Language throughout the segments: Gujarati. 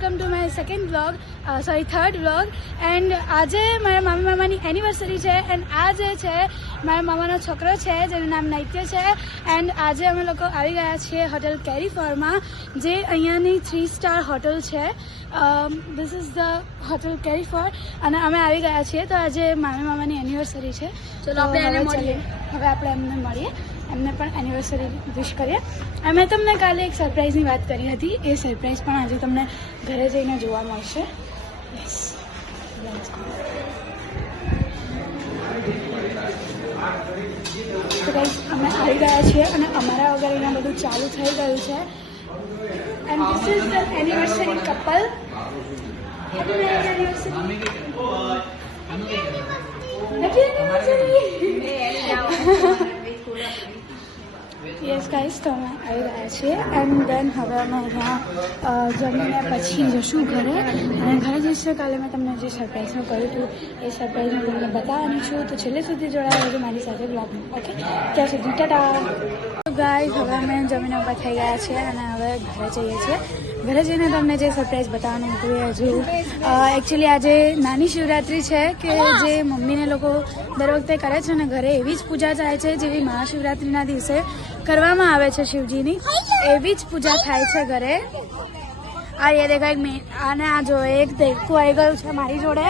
Welcome to my second vlog third vlog. And આજે મારા મામાની એનિવર્સરી છે એન્ડ આ જે છે મારા મામાનો છોકરો છે જેનું નામ નૈત્ય છે. એન્ડ આજે અમે લોકો આવી ગયા છીએ હોટલ કેરીફોરમાં, જે અહીંયાની 3 સ્ટાર હોટલ છે. ધીસ ઇઝ ધ હોટલ કેરીફોર અને અમે આવી ગયા છીએ. તો આજે મામાની એનિવર્સરી છે. ચલો હવે આપણે એમને મળીએ, એમને પણ એનિવર્સરી વિશ કરીએ. મેં તમને કાલે એક સરપ્રાઈઝની વાત કરી હતી, એ સરપ્રાઈઝ પણ આજે તમને ઘરે જઈને જોવા મળશે. યસ, તો ગાઈસ અમે આવી ગયા છીએ અને અમારા વગર અહીંયા બધું ચાલુ થઈ ગયું છે. And this is the anniversary couple. Happy anniversary. Yes guys, તો અમે આવી રહ્યા છીએ એન્ડ દેન હવે અમે અહીંયા જમીને પછી જશું ઘરે. અને ઘરે જઈશું કાલે મેં તમને જે સરપ્રાઈઝનું કહ્યું હતું એ સરપ્રાઈઝ હું તમને બતાવવાની છું. તો છેલ્લે સુધી જોડાયા રહેજો મારી સાથે બ્લોગમાં. ઓકે, ત્યાં સુધી ટાટા. ગાઈસ હવે અમે જમીને ઊભા થઈ ગયા છીએ અને હવે ઘરે જઈએ છીએ. ઘરે જઈને તમને જે સરપ્રાઈઝ બતાવવાનું હતું એ હજુ એકચ્યુઅલી આજે નાની શિવરાત્રિ છે કે જે મમ્મીને લોકો દર વખતે કરે છે અને ઘરે એવી જ પૂજા થાય છે જેવી મહાશિવરાત્રિના દિવસે કરવામાં આવે છે શિવજીની, એવી જ પૂજા થાય છે ઘરે. આ એ દેખાય મેં આને આ જો એક દેખતું આવી ગયું છે મારી જોડે.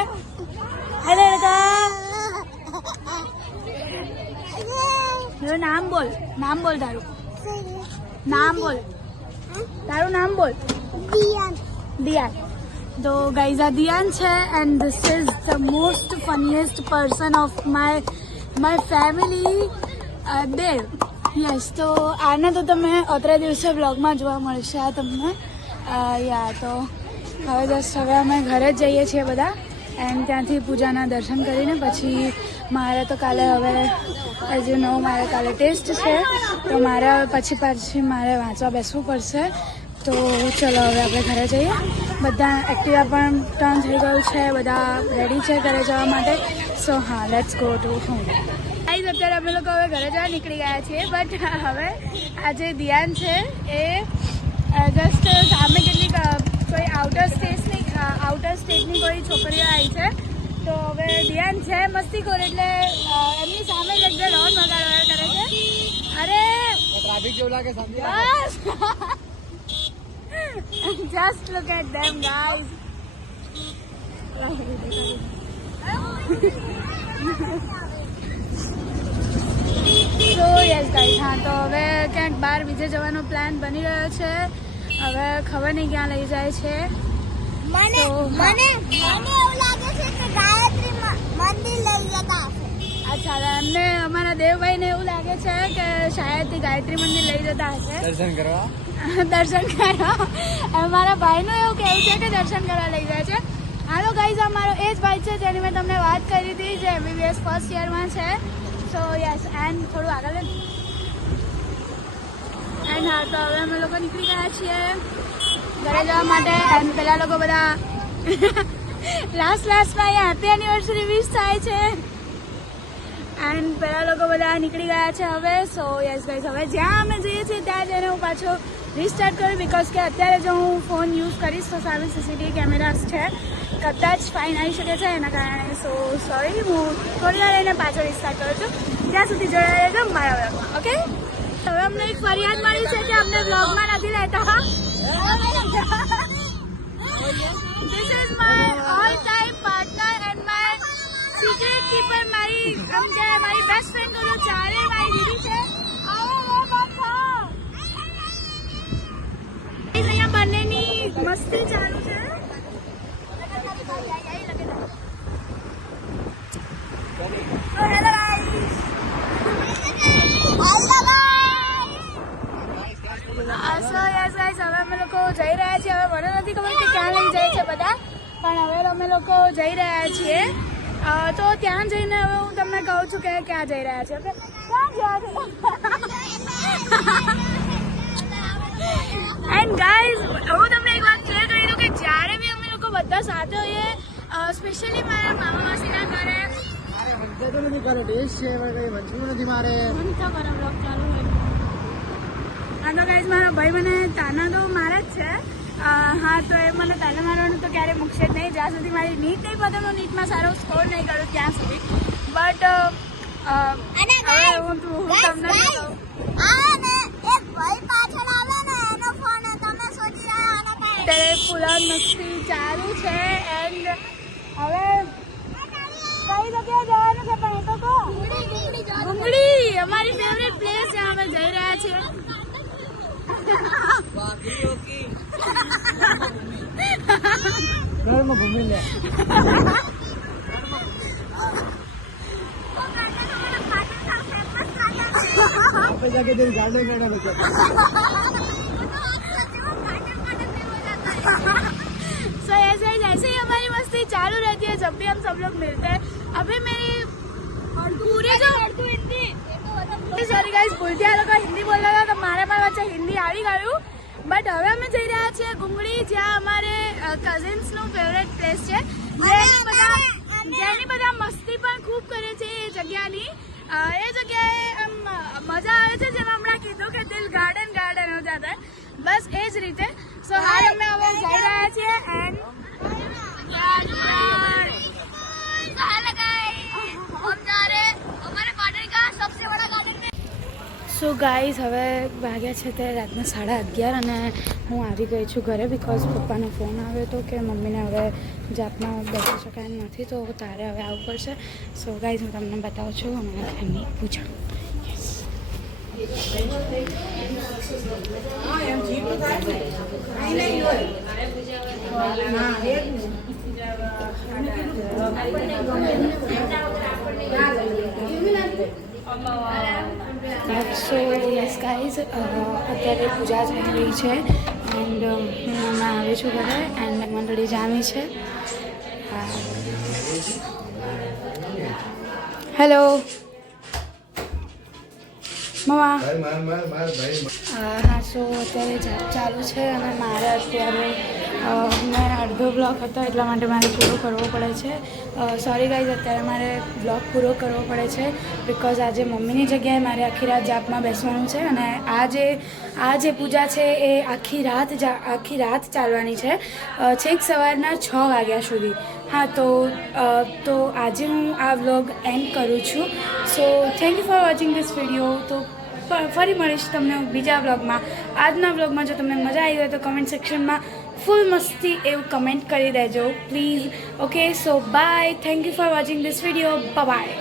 હેલો નામ બોલ, નામ બોલ તારું, નામ બોલ, તારું નામ બોલ. દિયાન. તો ગાઈઝ આ દિયાન છે and this is the most funniest person of my family Dev. Yes, તો આને તો તમે અત્રે દિવસે બ્લોગમાં જોવા મળશે આ તમને. યા તો હવે જસ્ટ હવે અમે ઘરે જ જઈએ છીએ બધા એન્ડ ત્યાંથી પૂજાના દર્શન કરીને પછી મારે તો કાલે હવે એઝ યુ નો મારે કાલે ટેસ્ટ છે તો મારે પછી મારે વાંચવા બેસવું પડશે. તો ચલો હવે આપણે ઘરે જઈએ. બધા એક્ટિવા પણ ટર્ન થઈ ગયું છે, બધા રેડી છે ઘરે જવા માટે. સો હા, લેટ્સ ગો ટુ હોમ. અત્યારે અમે લોકો હવે ઘરે જવા નીકળી ગયા છીએ. બટ હવે આ જે દિયાન છે એ જસ્ટ સામે કેટલીક કોઈ આઉટર સ્ટેટની કોઈ છોકરીઓ આવી છે. તો હવે દિયાન છે મસ્તીખોર એટલે એમની સામે જ એકદમ હોર્ન વગાડવા કરે છે. અરે ટ્રાફિક જેવું લાગે સામે. Just look at them guys. So yes guys, હા તો હવે ક્યાંક બહાર બીજે જવાનો પ્લાન બની રહ્યો છે. હવે ખબર નહીં ક્યાં લઈ જાય છે. મને એવું લાગે છે કે ગાયત્રી મંદિર લઈ જતા હશે. અચ્છા, એમને અમારા દેવભાઈને એવું લાગે છે કે શાયદથી ગાયત્રી મંદિર લઈ જતા હશે દર્શન કરવા. મારા ભાઈનું એવું કહેવું છે કે દર્શન કરવા લઈ જાય છે. હાલો ગાઈઝ, અમારો એ જ ભાઈ છે જેની મેં તમને વાત કરી હતી, જે MBBS ફર્સ્ટ યરમાં છે. સો યસ, એન્ડ થોડું આગળ એન્ડ હા તો હવે અમે લોકો નીકળી ગયા છીએ ઘરે જવા માટે. એન્ડ પેલા લોકો બધા લાસ્ટમાં અહીંયા હેપી એનિવર્સરી વિશ થાય છે એન્ડ પેલા લોકો બધા નીકળી ગયા છે હવે. સો યસ ગાઈઝ, હવે જ્યાં અમે જઈએ છીએ ત્યાં જઈને હું પાછો રીસ્ટાર્ટ કર્યું બિકોઝ કે અત્યારે જો હું ફોન યુઝ કરીશ તો સામે CCTV કેમેરાસ છે, કદાચ ફાઇન આવી શકે છે એના કારણે. સો સોરી, હું થોડી વાર રહીને પાછો રીસ્ટાર્ટ કરું છું. ત્યાં સુધી જોડાઈ રહેજો મારા વ્લોગમાં. ઓકે, હવે અમને એક ફરિયાદ મળી છે કે અમને વ્લોગમાં નથી રહેતા. This is my all time partner and my secret keeper. મારી બેસ્ટ ફ્રેન્ડ બોલો ચારે મારી દીદી છે. અહીંયા બંનેની મસ્તી ચાલુ છે. હવે અમે લોકો જઈ રહ્યા છીએ. હવે મને નથી ખબર કે ક્યાં લઈ જાય છે બધા, પણ હવે અમે લોકો જઈ રહ્યા છીએ. તો ત્યાં જઈને હવે હું તમને કહું છું કે ક્યાં જઈ રહ્યા છે. ઓકે, ક્યાં ગયા છે. એન્ડ ગાઈઝ, હું તમને એક વાત ક્લિયર કરી દઉં કે જ્યારે બી અમે લોકો બધા સાથે હોઈએ, સ્પેશિયલી મારા મામા માસીના ઘરે હા તો ગાઈઝ, મારા ભાઈ મને તાના તો મારે જ છે હા તો એ મને તાલે મારવાનું તો ક્યારે મૂકશે જ નહીં જ્યાં સુધી મારી નીટ નહીં પતે હું નીટમાં સારો સ્કોર નહીં કરું ત્યાં સુધી બટ હવે હું તમને તે પુલાવ મસ્તી ચાલુ છે એન્ડ હવે કઈ જગ્યાએ જવાનું છે પણ એ તો કહો ડુંગળી અમારી ફેવરેટ પ્લેસ જ્યાં અમે જઈ રહ્યા છીએ ઘૂમી લે આપણે જાકે તેરી ગાર્डन में ना बचा सो ऐसे ही हमारी मस्ती चालू रहती है जब भी हम सब लोग मिलते हैं अभी मेरी पूरी जो सॉरी गाइस भूलती आ लोग हिंदी बोल रहा था तो मारे मारे बच्चा हिंदी આવી ગયું બટ હવે અમે જઈ રહ્યા છીએ ગુંગળી જ્યાં અમારે કઝિન્સનું ફેવરેટ પ્લેસ છે જેની બધા મસ્તી પણ ખૂબ કરે છે એ જગ્યાની એ જગ્યાએ આમ મજા આવે છે જેમાં હમણાં કીધું કે દિલ ગાર્ડન ગાર્ડન હો જાતા है બસ એ જ રીતે સો હાલ અમે હવે જઈ રહ્યા છીએ એન્ડ સો ગાઈઝ હવે વાગ્યા છે તે રાતના 11:30 અને હું આવી ગઈ છું ઘરે બિકોઝ પપ્પાનો ફોન આવ્યો હતો કે મમ્મીને હવે જાપમાં બેસી શકાય એમ નથી તો તારે હવે આવવું પડશે સો ગાઈઝ હું તમને બતાવું છું અમારા ઘરની પૂજા સો યસ ગાઈઝ અત્યારે પૂજા થઈ રહી છે એન્ડ હું હમણાં આવી છું ઘરે એન્ડ મંડળી જામી છે હેલો મમ્મા હા સો અત્યારે જાપ ચાલુ છે અને મારે અત્યારે મેં અડધો બ્લોગ હતો એટલા માટે મારે પૂરો કરવો પડે છે સોરી ગાઈઝ અત્યારે મારે બ્લોગ પૂરો કરવો પડે છે બિકોઝ આજે મમ્મીની જગ્યાએ મારે આખી રાત જાપમાં બેસવાનું છે અને આ જે પૂજા છે એ આખી રાત ચાલવાની છે છેક સવારના 6 વાગ્યા સુધી હા તો આજે હું આ વ્લોગ એન્ડ કરું છું so thank you for watching this video તો ફરી મળીશ તમને બીજા વ્લોગમાં આજના વ્લોગમાં જો તમને મજા આવી હોય તો કમેન્ટ સેક્શનમાં ફૂલ મસ્તી એવું કમેન્ટ કરી દેજો please okay so bye thank you for watching this video by